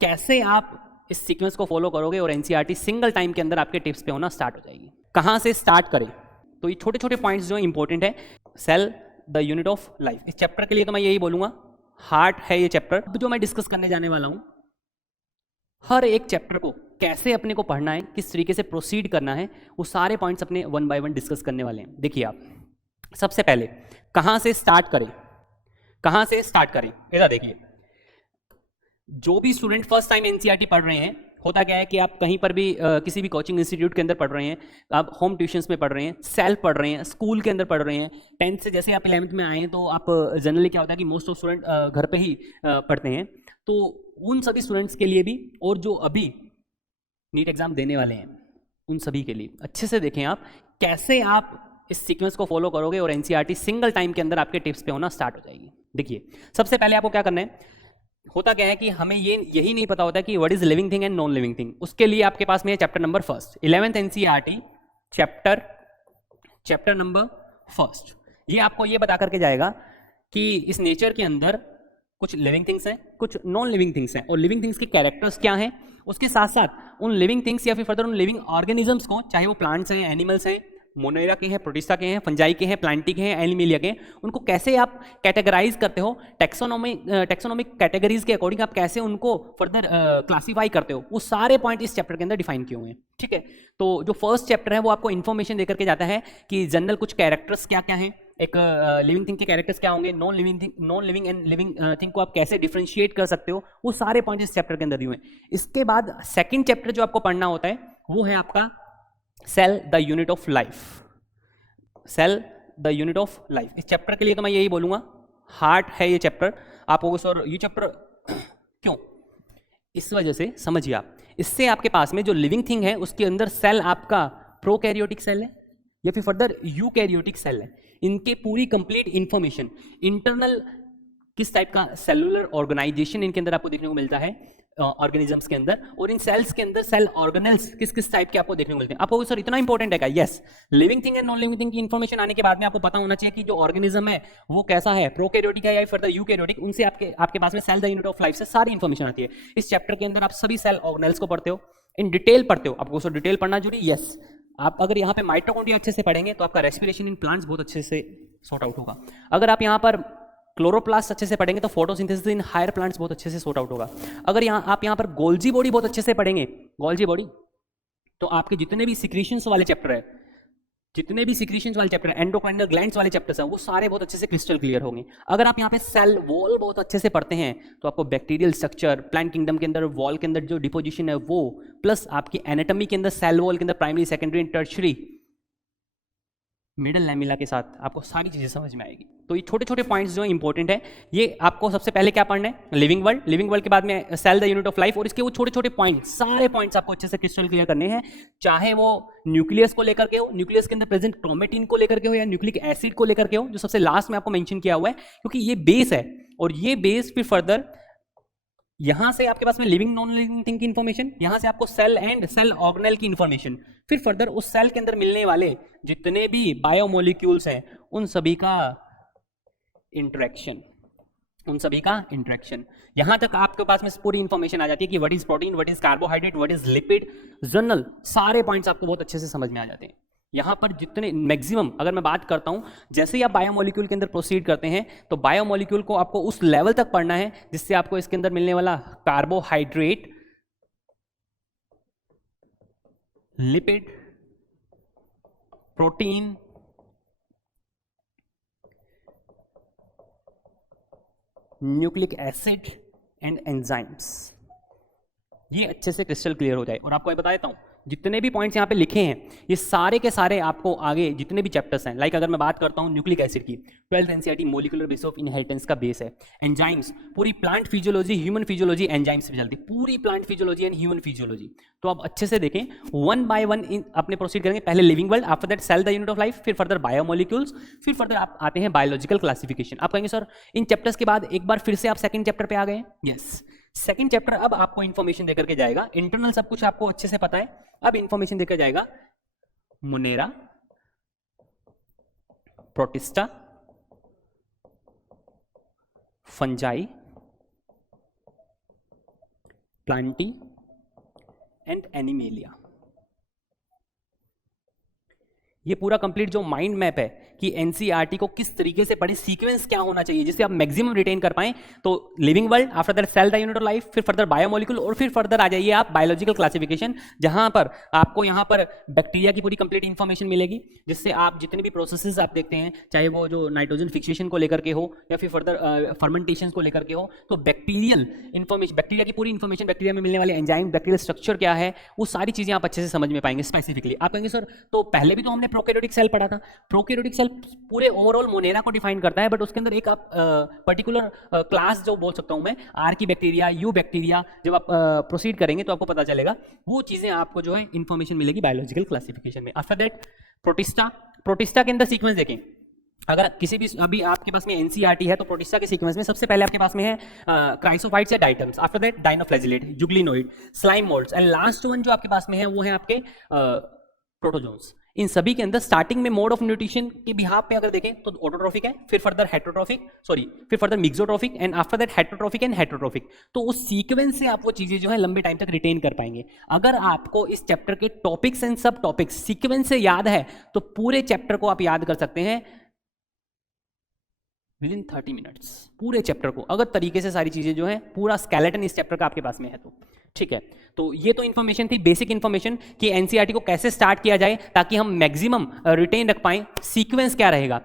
कैसे आप इस सीक्वेंस को फॉलो करोगे और एनसीईआरटी सिंगल टाइम के अंदर आपके टिप्स पे होना स्टार्ट हो जाएगी। कहाँ से स्टार्ट करें, तो ये छोटे छोटे पॉइंट्स जो इंपॉर्टेंट है। Cell the unit of life, इस चैप्टर के लिए तो मैं यही बोलूंगा, हार्ट है ये चैप्टर। अब जो मैं डिस्कस करने जाने वाला हूं, हर एक चैप्टर को कैसे अपने को पढ़ना है, किस तरीके से प्रोसीड करना है, वो सारे पॉइंट्स अपने वन बाय वन डिस्कस करने वाले हैं। देखिए आप, सबसे पहले कहाँ से स्टार्ट करें, कहाँ से स्टार्ट करें, इधर देखिए। जो भी स्टूडेंट फर्स्ट टाइम एनसीईआरटी पढ़ रहे हैं, होता क्या है कि आप कहीं पर भी किसी भी कोचिंग इंस्टीट्यूट के अंदर पढ़ रहे हैं, आप होम ट्यूशन्स में पढ़ रहे हैं, सेल्फ पढ़ रहे हैं, स्कूल के अंदर पढ़ रहे हैं, 10th से जैसे आप 11th में आए हैं तो आप जनरली क्या होता है कि मोस्ट ऑफ स्टूडेंट घर पे ही पढ़ते हैं। तो उन सभी स्टूडेंट्स के लिए भी, और जो अभी नीट एग्जाम देने वाले हैं उन सभी के लिए, अच्छे से देखें आप कैसे आप इस सीक्वेंस को फॉलो करोगे और एनसीईआरटी सिंगल टाइम के अंदर आपके टिप्स पे होना स्टार्ट हो जाएगी। देखिए, सबसे पहले आपको क्या करना है, होता क्या है कि हमें यही नहीं पता होता कि what is living thing and non living thing. उसके लिए आपके पास में है chapter number first, 11th NCERT chapter number first. ये आपको ये बता करके जाएगा कि इस नेचर के अंदर कुछ लिविंग थिंग्स हैं, कुछ नॉन लिविंग थिंग्स हैं, और लिविंग थिंग्स के कैरेक्टर्स क्या हैं। उसके साथ साथ उन लिविंग थिंग्स या फिर फर्दर उन लिविंग ऑर्गेनिजम्स को, चाहे वो प्लांट्स हैं, एनिमल्स हैं, मोनेरा के हैं, प्रोटिस्टा के हैं, फंजाई के हैं, प्लांटी के हैं, एनिमिलिया के हैं, उनको कैसे आप कैटेगराइज करते हो, टेक्सोनोमिक कैटेगरीज के अकॉर्डिंग आप कैसे उनको फर्दर क्लासीफाई करते हो, वो सारे पॉइंट इस चैप्टर के अंदर डिफाइन किए हुए हैं। ठीक है, तो जो फर्स्ट चैप्टर है वो आपको इन्फॉर्मेशन देकर के जाता है कि जनरल कुछ कैरेक्टर्स क्या क्या हैं, एक लिविंग थिंग के कैरेक्टर्स क्या होंगे, non living and living thing को आप कैसे डिफरेंशिएट कर सकते हो, वो सारे पॉइंट इस चैप्टर के अंदर दिए हुए हैं। इसके बाद सेकंड चैप्टर जो आपको पढ़ना होता है वो है आपका cell the unit of life. Cell the unit of life, इस चैप्टर के लिए तो मैं यही बोलूंगा, हार्ट है ये चैप्टर। आप होगा सर ये चैप्टर क्यों, इस वजह से समझिए आप, इससे आपके पास में जो लिविंग थिंग है उसके अंदर सेल आपका प्रोकैरियोटिक सेल है या फिर फर्दर यूकैरियोटिक सेल है, इनके पूरी कंप्लीट इंफॉर्मेशन, इंटरनल किस टाइप का सेलुलर ऑर्गेनाइजेशन इनके अंदर आपको देखने को मिलता है ऑर्गेनिजम्स के अंदर, और इन सेल्स के अंदर सेल ऑर्गेनेल्स किस किस टाइप के आपको देखने को मिलते हैं। आपको सर इतना इंपॉर्टेंट है क्या? Yes, living thing and non living thing की इंफॉर्मेशन आने के बाद में आपको पता होना चाहिए कि जो ऑर्गेनिज्म है वो कैसा है, प्रोकैरियोटिक है या फिर द यूकैरियोटिक। उनसे आपके पास में cell the unit of life से सारी इंफॉर्मेशन आती है। इस चैप्टर के अंदर आप सभी सेल ऑर्गेनेल्स को पढ़ते हो, इन डिटेल पढ़ते हो। आपको सर डिटेल पढ़ना जरूरी, यस। आप अगर यहाँ पे माइटोकॉन्ड्रिया अच्छे से पढ़ेंगे तो आपका रेस्पिरेशन इन प्लांट्स बहुत अच्छे से सॉर्ट आउट होगा। अगर आप यहाँ पर क्लोरोप्लास्ट अच्छे से पढ़ेंगे तो फोटोसिंथेसिस इन हायर प्लांट्स बहुत अच्छे से सॉर्ट आउट होगा। अगर आप यहाँ पर गोल्जी बॉडी बहुत अच्छे से पढ़ेंगे, गोल्जी बॉडी, तो आपके जितने भी सिक्रीशंस वाले चैप्टर है, जितने भी सिक्रीशंस वाले चैप्टर, एंडोक्राइनल ग्लैंड्स वाले चैप्टर्स हैं, वो सारे बहुत अच्छे से क्रिस्टल क्लियर होंगे। अगर आप यहाँ पे सेल वॉल बहुत अच्छे से पढ़ते हैं तो आपको बैक्टीरियल स्ट्रक्चर, प्लांट किंगडम के अंदर वॉल के अंदर जो डिपोजिशन है वो, प्लस आपकी एनाटॉमी के अंदर सेल वॉल के अंदर primary, secondary and tertiary, middle lamella के साथ आपको सारी चीजें समझ में आएगी। तो ये छोटे छोटे पॉइंट्स जो इंपॉर्टेंट है, ये आपको सबसे पहले क्या पढ़ना है, लिविंग वर्ल्ड, लिविंग वर्ल्ड के बाद में cell the unit of life, और इसके वो छोटे छोटे पॉइंट्स, सारे पॉइंट्स आपको अच्छे से क्रिस्टल क्लियर करने हैं। चाहे वो न्यूक्लियस को लेकर के हो, न्यूक्लियस के अंदर प्रेजेंट क्रोमेटिन को लेकर के हो, या न्यूक्लिक एसिड को लेकर के हो, जो सबसे लास्ट में आपको मेंशन किया हुआ है, क्योंकि ये बेस है, और ये बेस फिर फर्दर यहां से आपके पास में लिविंग नॉन लिविंग थिंग की इंफॉर्मेशन, यहां से आपको सेल एंड सेल ऑर्गेनेल की इंफॉर्मेशन, फिर फर्दर उस सेल के अंदर मिलने वाले जितने भी बायोमोलिक्यूल्स हैं उन सभी का इंटरेक्शन, यहां तक आपके पास में पूरी इंफॉर्मेशन आ जाती है कि what is protein, what is carbohydrate, what is lipid, general सारे पॉइंट्स आपको बहुत अच्छे से समझ में आ जाते हैं। यहाँ पर जितने मैक्सिमम अगर मैं बात करता हूँ, जैसे ही आप बायोमोलिक्यूल के अंदर प्रोसीड करते हैं तो बायोमोलिक्यूल को आपको उस लेवल तक पढ़ना है जिससे आपको इसके अंदर मिलने वाला carbohydrate, lipid, protein, nucleic acid and enzymes, ये अच्छे से क्रिस्टल क्लियर हो जाए। और आपको ये बता देता हूँ, जितने भी पॉइंट्स यहाँ पे लिखे हैं ये सारे के सारे आपको आगे जितने भी चैप्टर्स हैं, लाइक अगर मैं बात करता हूँ न्यूक्लिक एसिड की, 12th NCERT molecular base of inheritance का बेस है। एंजाइम्स, पूरी plant physiology, human physiology enzymes पे चलती है, पूरी plant physiology and human physiology. तो आप अच्छे से देखें, वन बाय वन अपने प्रोसीड करेंगे। पहले living world, after that cell the unit of life, फिर फर्दर बायोमोलिक्यूल्स, फिर फर्दर आप आते हैं बायोलॉजिकल क्लासिफिकेशन। आप कहेंगे सर इन चैप्टर्स के बाद एक बार फिर से आप सेकंड चैप्टर पे आ गए। यस, सेकंड चैप्टर अब आपको इंफॉर्मेशन देकर के जाएगा, इंटरनल सब कुछ आपको अच्छे से पता है, अब इंफॉर्मेशन देकर जाएगा Monera, protista, fungi, Plantae and animalia. ये पूरा कंप्लीट जो माइंड मैप है कि एनसीईआरटी को किस तरीके से पढ़े, सीक्वेंस क्या होना चाहिए जिससे आप मैक्सिमम रिटेन कर पाएं। तो living world, after that cell, the unit of life, फिर फर्दर बायोमोलिक्यूल, और फिर फर्दर आ जाइए आप बायोलॉजिकल क्लासिफिकेशन, जहां पर आपको यहां पर बैक्टीरिया की पूरी कंप्लीट इंफॉर्मेशन मिलेगी, जिससे आप जितने भी प्रोसेसेस आप देखते हैं, चाहे वो जो नाइट्रोजन फिक्सेशन को लेकर के हो या फिर फर्दर फर्मेंटेशन को लेकर के हो, तो बैक्टीरियल इंफॉर्मेशन, बैक्टीरिया की पूरी इंफॉर्मेशन, बैक्टीरिया में मिलने वाले एंजाइम, बैक्टीरियल स्ट्रक्चर क्या है, वो सारी चीजें आप अच्छे से समझ में पाएंगे स्पेसिफिकली। आप कहेंगे सर तो पहले भी तो हमने प्रोकैरियोटिक सेल पढ़ा था। प्रोकैरियोटिक सेल पूरे ओवरऑल मोनेरा को डिफाइन करता है, बट उसके अंदर एक आप पर्टिकुलर क्लास जो बोल सकता हूं मैं, आर की बैक्टीरिया, यू बैक्टीरिया, जब आप प्रोसीड करेंगे तो आपको पता चलेगा, वो चीजें आपको जो है इंफॉर्मेशन मिलेगी बायोलॉजिकल क्लासिफिकेशन में। आफ्टर दैट प्रोटिस्टा, प्रोटिस्टा के अंदर सीक्वेंस देखें, अगर किसी भी अभी आपके पास में एनसीईआरटी है तो प्रोटिस्टा के सीक्वेंस में सबसे पहले आपके पास में है क्राइसोफाइट्स या diatoms, after that dinoflagellate, euglenoid, slime moulds, and last one जो आपके पास में है वो है आपके प्रोटोजोन्स। इन सभी के अंदर स्टार्टिंग में मोड ऑफ न्यूट्रिशन के बिहाफ पे अगर देखें तो ऑटोट्रोफिक है, फिर फर्दर हेटरोट्रोफिक, फिर further mixotrophic, and after that heterotrophic and heterotrophic. तो उस सीक्वेंस से आप वो चीजें जो है लंबे टाइम तक रिटेन कर पाएंगे। अगर आपको इस चैप्टर के टॉपिक्स एंड सब टॉपिक्स सीक्वेंस से याद है तो पूरे चैप्टर को आप याद कर सकते हैं विद इन 30 मिनट्स, पूरे चैप्टर को, अगर तरीके से सारी चीजें जो है, पूरा स्केलेटन इस चैप्टर का आपके पास में है तो ठीक है। तो ये तो इन्फॉर्मेशन थी, बेसिक इन्फॉर्मेशन कि एनसीईआरटी को कैसे स्टार्ट किया जाए ताकि हम मैक्सिमम रिटेन रख पाएं, सीक्वेंस क्या रहेगा।